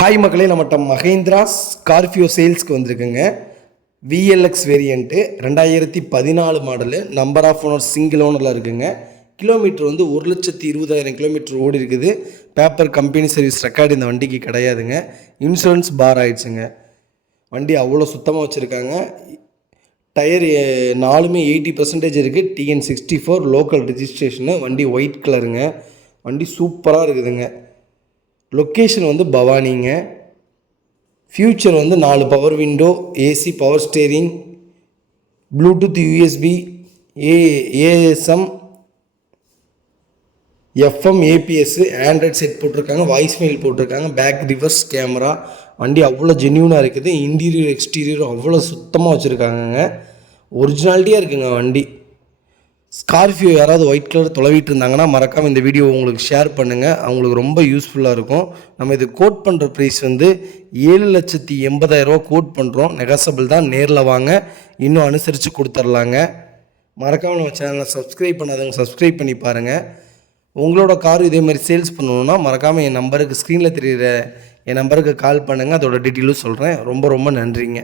Hi மக்களே, நம்மகிட்ட Mahindra Scorpio சேல்ஸ்க்கு வந்திருக்குங்க. VLX variant 2014 model. Number of owner single ஓனரில் இருக்குங்க. கிலோமீட்டர் வந்து 1,20,000 கிலோமீட்டர் ஓடி இருக்குது. பேப்பர் கம்பெனி சர்வீஸ் ரெக்கார்டு இந்த வண்டிக்கு கிடையாதுங்க. இன்சூரன்ஸ் பார் ஆகிடுச்சுங்க. வண்டி அவ்வளோ சுத்தமாக வச்சுருக்காங்க. டயர் 4மே 80% இருக்குது. TN64 local registration. வண்டி ஒயிட் கலருங்க. வண்டி சூப்பராக இருக்குதுங்க. லொக்கேஷன் வந்து பவானிங்க. ஃபியூச்சர் வந்து 4 power window, AC, power steering, Bluetooth, USB, ASM, FM, ABS, Android set போட்டிருக்காங்க. வாய்ஸ் மெயில் போட்டிருக்காங்க. Back reverse camera. வண்டி அவ்வளோ ஜென்யூனாக இருக்குது. இன்டீரியர் எக்ஸ்டீரியர் அவ்வளோ சுத்தமாக வச்சுருக்காங்கங்க. ஒரிஜினாலிட்டியாக இருக்குங்க வண்டி. ஸ்கார்பியோ யாராவது ஒயிட் கலர் தொலைவிட்டு இருந்தாங்கன்னா மறக்காமல் இந்த வீடியோ உங்களுக்கு ஷேர் பண்ணுங்கள். அவங்களுக்கு ரொம்ப யூஸ்ஃபுல்லாக இருக்கும். நம்ம இது கோட் பண்ணுற ப்ரைஸ் வந்து 7,80,000 கோட் பண்ணுறோம். நெகசபிள் தான். நேரில் வாங்க, இன்னும் அனுசரித்து கொடுத்துர்லாங்க. மறக்காமல் நம்ம சேனலை சப்ஸ்கிரைப் பண்ணாதவங்க சப்ஸ்கிரைப் பண்ணி பாருங்கள். உங்களோட கார் இதே மாதிரி சேல்ஸ் பண்ணணுன்னா மறக்காமல் என் நம்பருக்கு, ஸ்க்ரீனில் தெரிகிற என் நம்பருக்கு கால் பண்ணுங்கள். அதோட டீட்டெயிலும் சொல்கிறேன். ரொம்ப ரொம்ப நன்றிங்க.